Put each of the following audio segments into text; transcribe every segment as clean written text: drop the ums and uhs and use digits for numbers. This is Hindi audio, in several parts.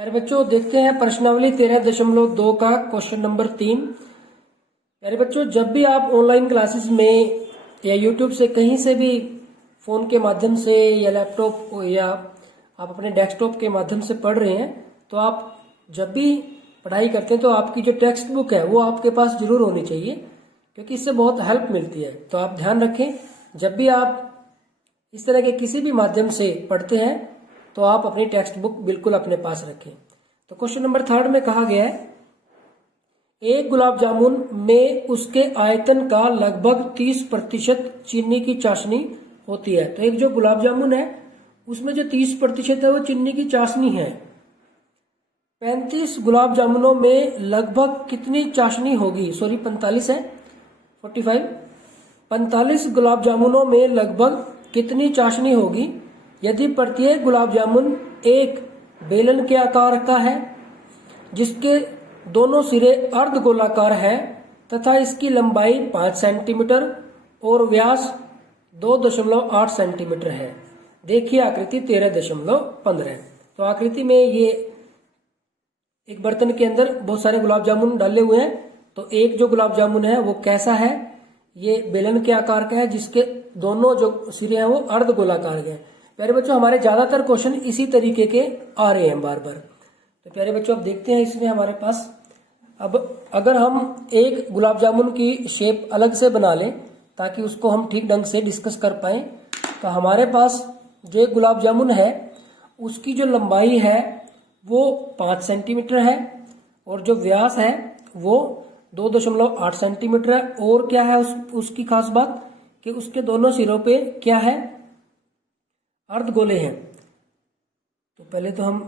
प्यारे बच्चों देखते हैं प्रश्नावली 13.2 का क्वेश्चन नंबर 3। प्यारे बच्चों, जब भी आप ऑनलाइन क्लासेस में या यूट्यूब से कहीं से भी फोन के माध्यम से या लैपटॉप या आप अपने डेस्कटॉप के माध्यम से पढ़ रहे हैं, तो आप जब भी पढ़ाई करते हैं तो आपकी जो टेक्स्ट बुक है वो आपके पास जरूर होनी चाहिए, क्योंकि इससे बहुत हेल्प मिलती है। तो आप ध्यान रखें, जब भी आप इस तरह के किसी भी माध्यम से पढ़ते हैं तो आप अपनी टेक्स्ट बुक बिल्कुल अपने पास रखें। तो क्वेश्चन नंबर 3 में कहा गया है, एक गुलाब जामुन में उसके आयतन का लगभग 30% चीनी की चाशनी होती है। तो एक जो गुलाब जामुन है उसमें जो 30% है वो चीनी की चाशनी है। 35 गुलाब जामुनों में लगभग कितनी चाशनी होगी? 45 है, 45। 45 गुलाब जामुनों में लगभग कितनी चाशनी होगी यदि प्रत्येक गुलाब जामुन एक बेलन के आकार का है, जिसके दोनों सिरे अर्ध गोलाकार है तथा इसकी लंबाई 5 सेंटीमीटर और व्यास 2.8 सेंटीमीटर है। देखिए आकृति 13.15। तो आकृति में ये एक बर्तन के अंदर बहुत सारे गुलाब जामुन डाले हुए हैं। तो एक जो गुलाब जामुन है वो कैसा है? ये बेलन के आकार का है, जिसके दोनों जो सिरे हैं वो अर्ध गोलाकार के हैं। प्यारे बच्चों, हमारे ज्यादातर क्वेश्चन इसी तरीके के आ रहे हैं बार बार। तो प्यारे बच्चों, अब देखते हैं इसमें हमारे पास, अब अगर हम एक गुलाब जामुन की शेप अलग से बना लें ताकि उसको हम ठीक ढंग से डिस्कस कर पाए, तो हमारे पास जो एक गुलाब जामुन है उसकी जो लंबाई है वो 5 सेंटीमीटर है और जो व्यास है वो 2.8 सेंटीमीटर है। और क्या है उसकी खास बात कि उसके दोनों सिरों पे क्या है? अर्धगोले हैं। तो पहले तो हम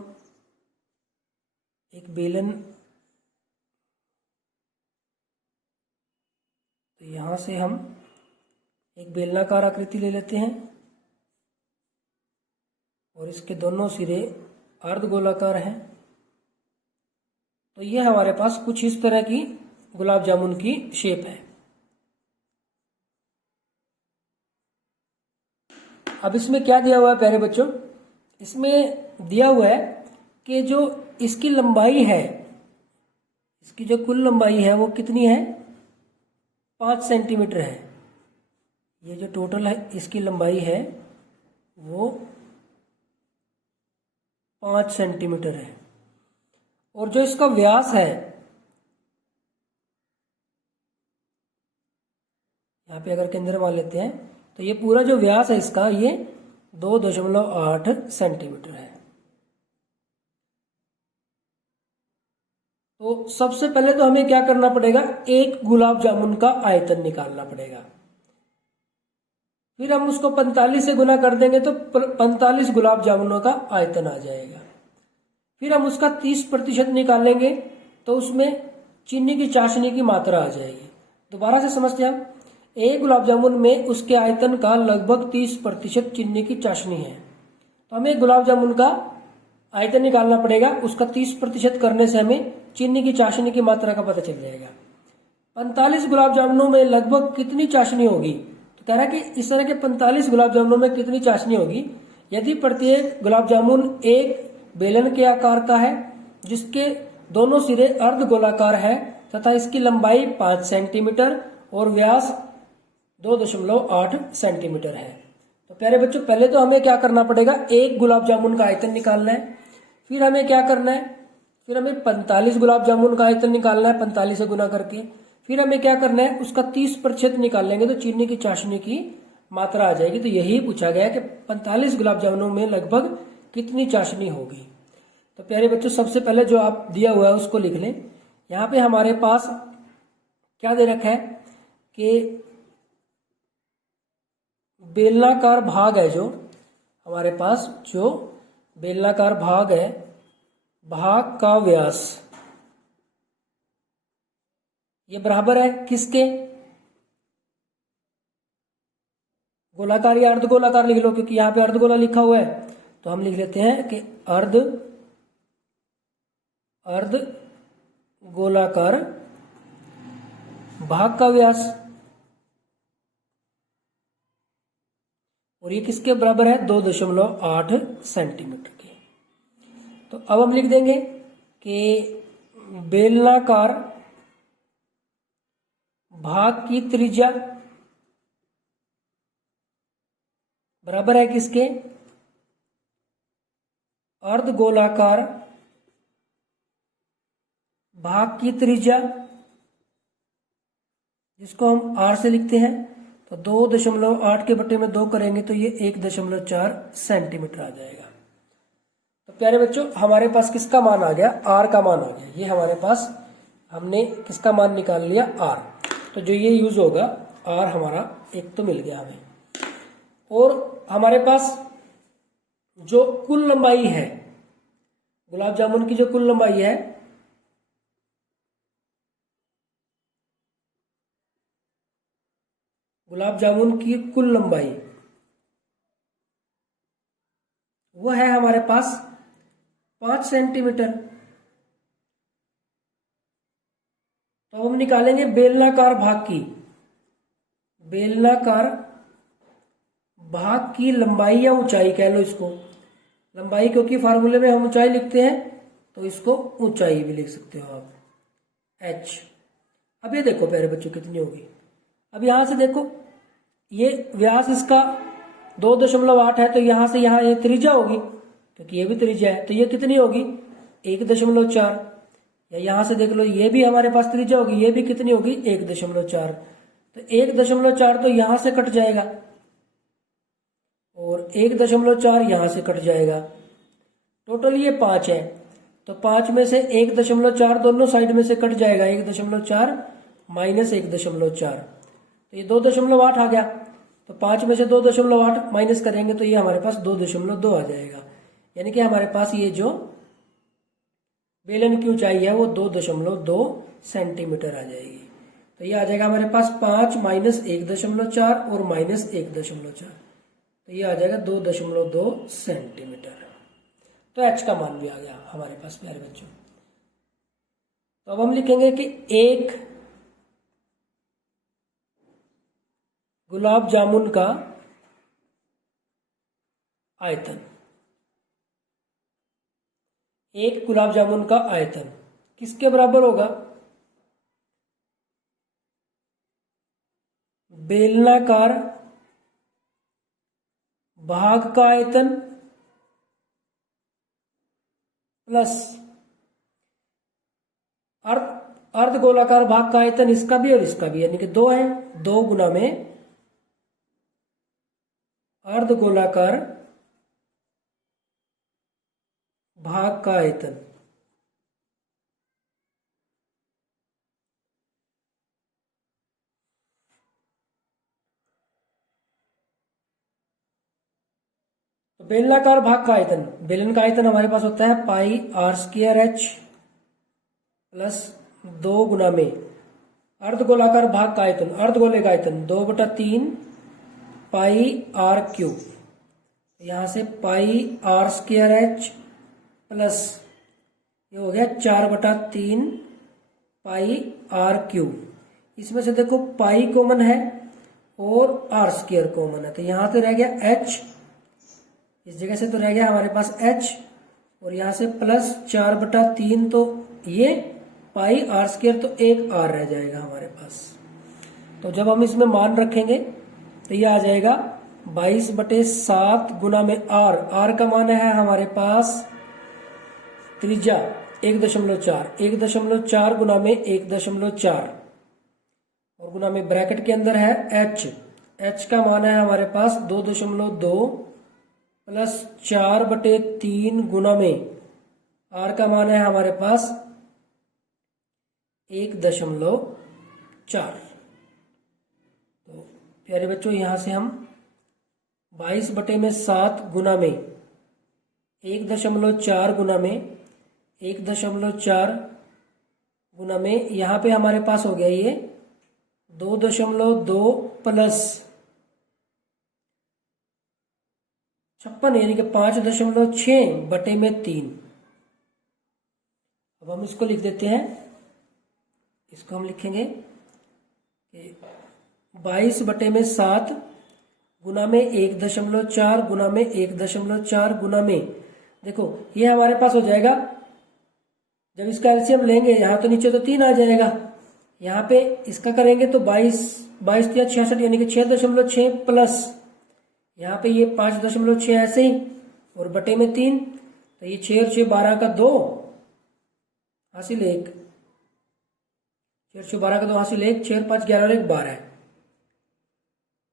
एक बेलन, तो यहां से हम एक बेलनाकार आकृति ले लेते हैं और इसके दोनों सिरे अर्धगोलाकार हैं। तो ये हमारे पास कुछ इस तरह की गुलाब जामुन की शेप है। अब इसमें क्या दिया हुआ है प्यारे बच्चों? इसमें दिया हुआ है कि जो इसकी लंबाई है, इसकी जो कुल लंबाई है वो कितनी है? 5 सेंटीमीटर है। ये जो टोटल है इसकी लंबाई है वो 5 सेंटीमीटर है। और जो इसका व्यास है, यहाँ पे अगर केंद्र मान लेते हैं तो ये पूरा जो व्यास है इसका ये 2.8 सेंटीमीटर है। तो सबसे पहले तो हमें क्या करना पड़ेगा? एक गुलाब जामुन का आयतन निकालना पड़ेगा। फिर हम उसको 45 से गुना कर देंगे तो 45 गुलाब जामुनों का आयतन आ जाएगा। फिर हम उसका 30% निकालेंगे तो उसमें चीनी की चाशनी की मात्रा आ जाएगी। दोबारा से समझते हैं, एक गुलाब जामुन में उसके आयतन का लगभग 30% चीनी की चाशनी है। तो हमें गुलाब जामुन का आयतन निकालना पड़ेगा। उसका 30% करने से हमें चीनी की चाशनी की मात्रा का पता चल जाएगा। 45 गुलाब जामुनों में लगभग कितनी चाशनी होगी? तो कह रहा है कि इस तरह के 45 गुलाब जामुनों में कितनी चाशनी होगी यदि प्रत्येक गुलाब जामुन एक बेलन के आकार का है, जिसके दोनों सिरे अर्ध गोलाकार है तथा इसकी लंबाई 5 सेंटीमीटर और व्यास 2.8 सेंटीमीटर है। तो प्यारे बच्चों, पहले तो हमें क्या करना पड़ेगा? एक गुलाब जामुन का आयतन निकालना है। फिर हमें क्या करना है? फिर हमें 45 गुलाब जामुन का आयतन निकालना है 45 से गुना करके। फिर हमें क्या करना है? उसका 30% निकाल लेंगे तो चीनी की चाशनी की मात्रा आ जाएगी। तो यही पूछा गया कि 45 गुलाब जामुनों में लगभग कितनी चाशनी होगी। तो प्यारे बच्चों, सबसे पहले जो आप दिया हुआ है उसको लिख लें। यहाँ पे हमारे पास क्या दे रखा है कि बेलनाकार भाग है, जो हमारे पास जो बेलनाकार भाग है, भाग का व्यास ये बराबर है किसके? गोलाकार या अर्धगोलाकार लिख लो, क्योंकि यहाँ पे अर्धगोला लिखा हुआ है। तो हम लिख लेते हैं कि अर्ध गोलाकार भाग का व्यास, और ये किसके बराबर है? 2.8 सेंटीमीटर के। तो अब हम लिख देंगे कि बेलनाकार भाग की त्रिज्या बराबर है किसके, अर्धगोलाकार भाग की त्रिज्या, जिसको हम r से लिखते हैं। तो 2.8 के बटे में 2 करेंगे तो ये 1.4 सेंटीमीटर आ जाएगा। तो प्यारे बच्चों, हमारे पास किसका मान आ गया, r का मान आ गया। ये हमारे पास हमने किसका मान निकाल लिया, r। तो जो ये यूज होगा r हमारा एक तो मिल गया हमें। और हमारे पास जो कुल लंबाई है गुलाब जामुन की, जो कुल लंबाई है गुलाब जामुन की कुल लंबाई वो है हमारे पास 5 सेंटीमीटर। तो हम निकालेंगे बेलनाकार भाग की, बेलनाकार भाग की लंबाई या ऊंचाई कह लो इसको, लंबाई क्योंकि फार्मूले में हम ऊंचाई लिखते हैं तो इसको ऊंचाई भी लिख सकते हो आप, h। अब ये देखो प्यारे बच्चों कितनी होगी। अब यहां से देखो, ये व्यास इसका 2.8 है, तो यहां से यहां ये त्रिज्या होगी क्योंकि ये भी त्रिज्या है, तो ये कितनी होगी 1.4। या यहां से देख लो, ये भी हमारे पास त्रिज्या होगी, ये भी कितनी होगी 1.4। तो 1.4 तो यहां से कट जाएगा और 1.4 यहां से कट जाएगा। टोटल ये 5 है, तो 5 में से 1.4 दोनों साइड में से कट जाएगा, 1.4 माइनस 1.4, तो ये 2.8 आ गया। तो 5 में से 2.8 माइनस करेंगे तो ये हमारे पास 2.2 आ जाएगा। यानी कि हमारे पास ये जो बेलन की ऊंचाई है वो 2.2 सेंटीमीटर आ जाएगी। तो ये आ जाएगा हमारे पास 5 माइनस 1.4 और माइनस 1.4, तो ये आ जाएगा 2.2 सेंटीमीटर। तो h का मान भी आ गया हमारे पास प्यारे बच्चों। तो अब हम लिखेंगे कि एक गुलाब जामुन का आयतन, एक गुलाब जामुन का आयतन किसके बराबर होगा, बेलनाकार भाग का आयतन प्लस अर्धगोलाकार भाग का आयतन, इसका भी और इसका भी, यानी कि 2 है, 2 गुना में अर्धगोलाकार भाग का आयतन। तो बेलनाकार भाग का आयतन, बेलन का आयतन हमारे पास होता है पाई r स्क्वायर h प्लस 2 गुना में अर्धगोलाकार भाग का आयतन, अर्धगोले का आयतन 2/3 पाई r क्यूब। यहां से पाई r स्क्वायर h प्लस ये हो गया 4/3 पाई r क्यूब। इसमें से देखो पाई कॉमन है और r स्क्वायर कॉमन है, तो यहां से रह गया h, इस जगह से तो रह गया हमारे पास h, और यहां से प्लस 4/3, तो ये पाई r स्क्वायर, तो एक r रह जाएगा हमारे पास। तो जब हम इसमें मान रखेंगे तो ये आ जाएगा 22/7 गुना में r का मान है हमारे पास त्रिज्या 1.4 गुना में 1.4 और गुना में ब्रैकेट के अंदर है h का मान है हमारे पास 2.2 प्लस 4/3 गुना में r का मान है हमारे पास 1.4। तो प्यारे बच्चों, यहां से हम 22/7 गुना में 1.4 गुना में 1.4 गुना में, यहां पे हमारे पास हो गया ये 2.2 प्लस 56, यानी कि 5.6/3। अब हम इसको लिख देते हैं, इसको हम लिखेंगे कि 22/7 गुना में 1.4 गुना में 1.4 गुना में देखो ये हमारे पास हो जाएगा, जब इसका एलसीएम लेंगे यहाँ तो नीचे तो 3 आ जाएगा, यहाँ पे इसका करेंगे तो 22 या 66 यानी कि 6.6 प्लस यहाँ पे ये 5.6 ऐसे ही और बटे में 3, तो ये 6 और 6 12 का 2 हासिल 1, 6 और 6 12 का 2 हासिल 1, 6 और 5 11 और 1 12 है।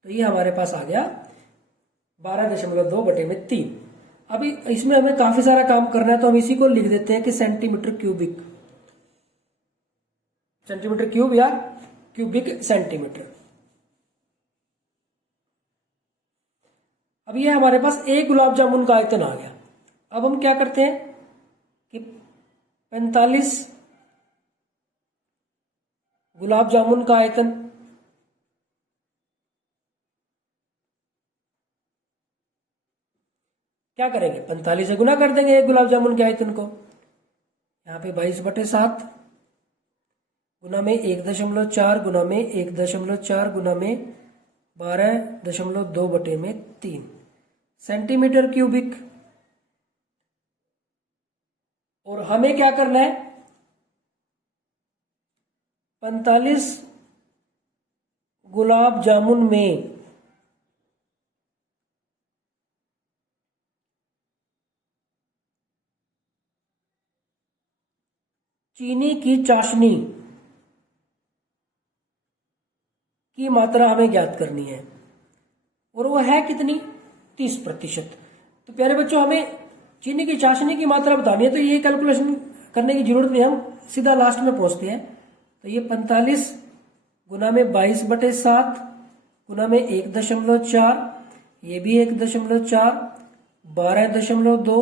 तो ये हमारे पास आ गया 12.2 बटे में 3। अभी इसमें हमें काफी सारा काम करना है तो हम इसी को लिख देते हैं कि सेंटीमीटर क्यूबिक, सेंटीमीटर क्यूब या क्यूबिक सेंटीमीटर। अब ये हमारे पास एक गुलाब जामुन का आयतन आ गया। अब हम क्या करते हैं कि 45 गुलाब जामुन का आयतन, क्या करेंगे 45 से गुना कर देंगे एक गुलाब जामुन के आयतन को। यहाँ पे 22/7 गुना में 1.4 गुना में 1.4 गुना में 12.2 बटे में 3 सेंटीमीटर क्यूबिक। और हमें क्या करना है, 45 गुलाब जामुन में चीनी की चाशनी की मात्रा हमें ज्ञात करनी है और वो है कितनी, 30%। तो प्यारे बच्चों हमें चीनी की चाशनी की मात्रा बतानी है, तो ये कैलकुलेशन करने की जरूरत नहीं, हम सीधा लास्ट में पहुंचते हैं। तो ये 45 गुना में 22/7 गुना में 1.4, ये भी 1.4, 12.2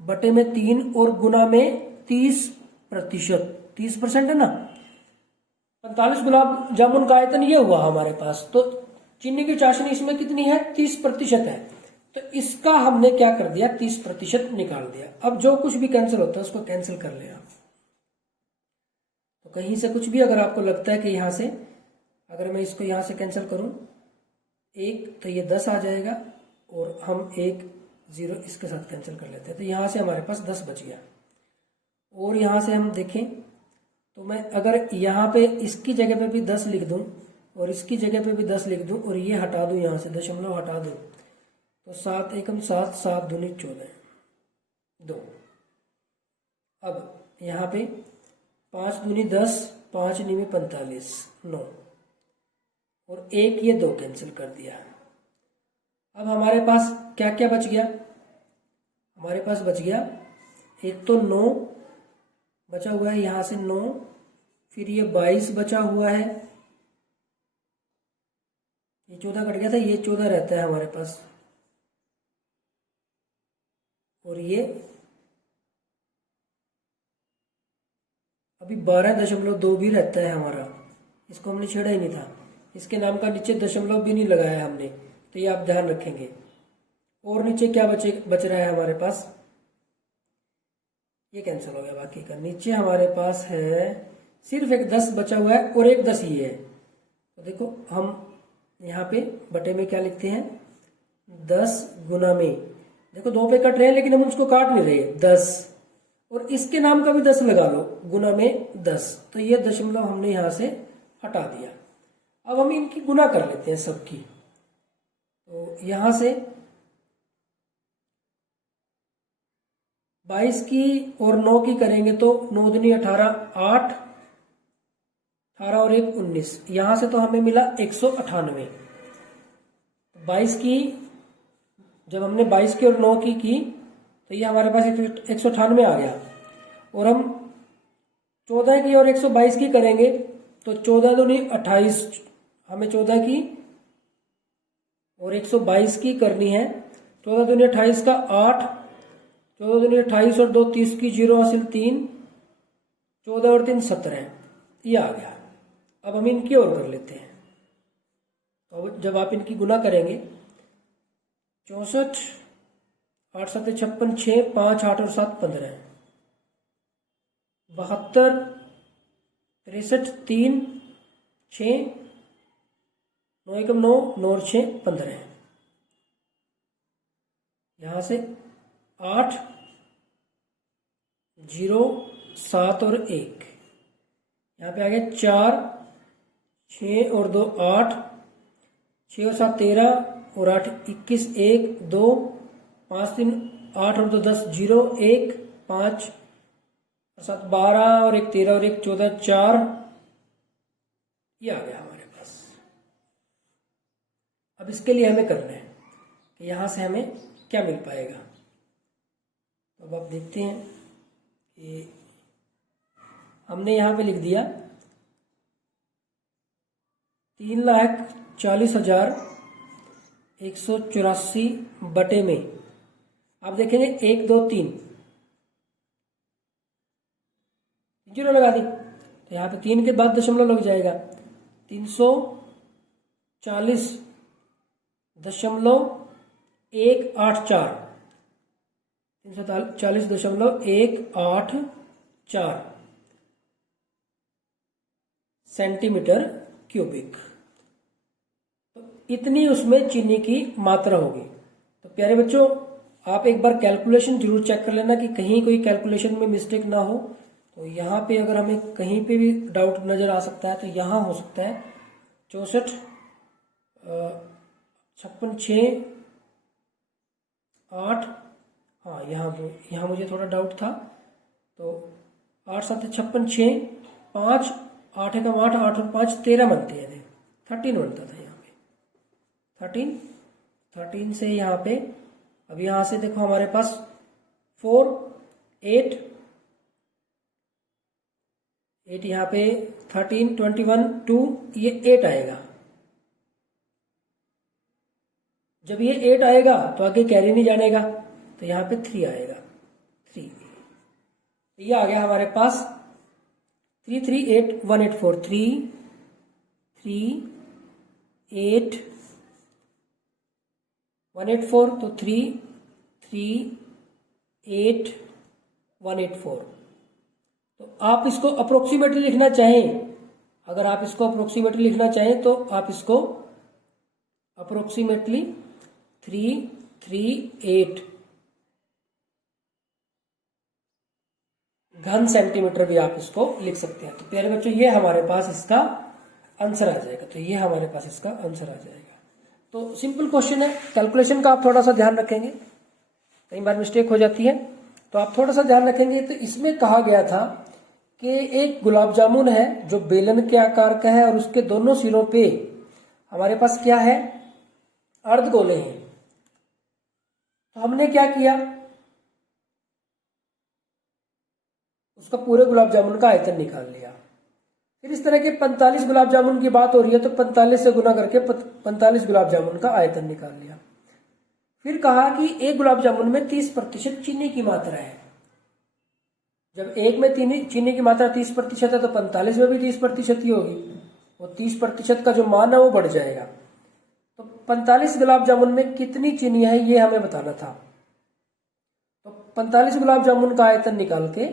बटे में 3 और गुना में 30%, 30% है ना। 45 गुलाब जामुन का आयतन ये हुआ हमारे पास, तो चीनी की चाशनी इसमें कितनी है, 30% है। तो इसका हमने क्या कर दिया, 30% निकाल दिया। अब जो कुछ भी कैंसिल होता है उसको कैंसिल कर ले आप। तो कहीं से कुछ भी अगर आपको लगता है कि यहां से अगर मैं इसको यहां से कैंसिल करूं 1, तो ये 10 आ जाएगा और हम 1 0 इसके साथ कैंसिल कर लेते हैं। तो यहां से हमारे पास 10 बच गया। और यहां से हम देखें तो मैं अगर यहाँ पे इसकी जगह पे भी 10 लिख दूं और इसकी जगह पे भी 10 लिख दूं और ये हटा दूं, यहाँ से दशमलव हटा दूं, तो 7 एकम 7, 7 दूनी 14, 2। अब यहाँ पे 5 दूनी 10, 5 नीमे 45, 9 और 1 ये 2 कैंसिल कर दिया। अब हमारे पास क्या क्या बच गया, हमारे पास बच गया एक तो 9 बचा हुआ है, यहां से 9, फिर ये 22 बचा हुआ है, ये 14 कट गया था, ये 14 रहता है हमारे पास, और ये अभी 12.2 भी रहता है हमारा, इसको हमने छेड़ा ही नहीं था, इसके नाम का नीचे दशमलव भी नहीं लगाया हमने, तो ये आप ध्यान रखेंगे। और नीचे क्या बच रहा है हमारे पास, ये कैंसिल हो गया बाकी का। नीचे हमारे पास है सिर्फ एक 10 बचा हुआ है और एक 10 ये है। तो देखो हम यहाँ पे बटे में क्या लिखते हैं, 10 गुना में, देखो 2 पे कट रहे हैं लेकिन हम उसको काट नहीं रहे, 10 और इसके नाम का भी 10 लगा लो, गुना में 10, तो ये दशमलव हमने यहाँ से हटा दिया। अब हम इनकी गुना कर लेते हैं सबकी। तो यहाँ से 22 की और 9 की करेंगे तो 9 दूनी 18, 8, 18 और 1 19, यहां से तो हमें मिला 198। 22 की जब हमने 22 की और 9 की तो ये हमारे पास 198 आ गया। और हम 14 की और 122 की करेंगे तो 14 दूनी 28, हमें 14 की और 122 की करनी है, 14 दूनी 28 का 8, 14 दूनी 28 और 2 30 की 0 हासिल 3, 14 और 3 17, ये आ गया। अब हम इनकी और कर लेते हैं। तो जब आप इनकी गुना करेंगे 64, 8 7 56, 6 5 8 और 7 15, 72, 63, 3 6, 9 एकम 9, 9 और 6 15, यहाँ से 8 0, 7 और 1, यहाँ पे आ गया 4, 6 और 2 8, 6 और 7 13 और 8 21, 1 2 5 3 8 और 2 10, 0 1 5 और 7 12 और 1 13 और 1 14, 4, ये आ गया हमारे पास। अब इसके लिए हमें करना है कि यहाँ से हमें क्या मिल पाएगा। अब आप देखते हैं कि हमने यहाँ पे लिख दिया 3,40,184 बटे में, आप देखेंगे 1 2 3 जीरो लगा दी, तो यहाँ पे 3 के बाद दशमलव लग जाएगा, 340.184, 340.184 सेंटीमीटर क्यूबिक। तो इतनी उसमें चीनी की मात्रा होगी। तो प्यारे बच्चों, आप एक बार कैलकुलेशन जरूर चेक कर लेना कि कहीं कोई कैलकुलेशन में मिस्टेक ना हो। तो यहाँ पे अगर हमें कहीं पे भी डाउट नज़र आ सकता है तो यहाँ हो सकता है 64, 56, 6, 8, हाँ यहाँ मुझे थोड़ा डाउट था। तो 8 7 56 6 5 8 1 8 8 और 5 13 बनते हैं, 13 बनता था यहाँ पे, 13 से यहाँ पे, अब यहाँ से देखो हमारे पास 4 8 यहाँ पे 13 21 2, ये 8 आएगा। जब ये 8 आएगा तो आगे कैरी नहीं जानेगा, तो यहाँ पे 3 आएगा, 3, ये आ गया हमारे पास 338,184, 3 3 8 184, तो 3 3 8 184। तो आप इसको अप्रोक्सीमेटली लिखना चाहें, अगर आप इसको अप्रोक्सीमेटली लिखना चाहें तो आप इसको अप्रोक्सीमेटली 338 घन सेंटीमीटर भी आप इसको लिख सकते हैं। तो प्यारे बच्चों, ये हमारे पास इसका आंसर आ जाएगा। तो ये हमारे पास इसका आंसर आ जाएगा। तो सिंपल क्वेश्चन है, कैलकुलेशन का आप थोड़ा सा ध्यान रखेंगे, कई बार मिस्टेक हो जाती है, तो आप थोड़ा सा ध्यान रखेंगे। तो इसमें कहा गया था कि एक गुलाब जामुन है जो बेलन के आकार का है और उसके दोनों सिरों पे हमारे पास क्या है, अर्धगोले हैं। तो हमने क्या किया, उसका पूरे गुलाब जामुन का आयतन निकाल लिया। फिर इस तरह के 45 गुलाब जामुन की बात हो रही है तो 45 से गुना करके 45 गुलाब जामुन का आयतन निकाल लिया। फिर कहा कि एक गुलाब जामुन में 30% चीनी की मात्रा है। जब एक में चीनी की मात्रा 30% है तो 45 में भी 30% ही होगी। वो 30% का जो मान है वो बढ़ जाएगा। तो 45 गुलाब जामुन में कितनी चीनी है ये हमें बताना था। तो 45 गुलाब जामुन का आयतन निकाल के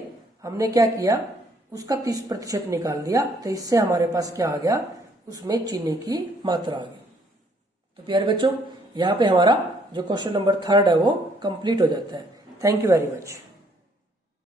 हमने क्या किया, उसका 30% निकाल दिया। तो इससे हमारे पास क्या आ गया, उसमें चीनी की मात्रा आ गई। तो प्यारे बच्चों, यहाँ पे हमारा जो क्वेश्चन नंबर 3 है वो कंप्लीट हो जाता है। Thank you very much.